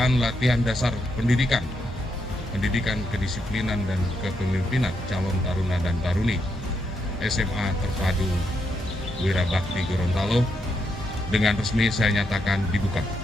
pembukaan latihan dasar pendidikan kedisiplinan dan kepemimpinan calon taruna dan taruni SMA Terpadu Wirabakti Gorontalo dengan resmi saya nyatakan dibuka.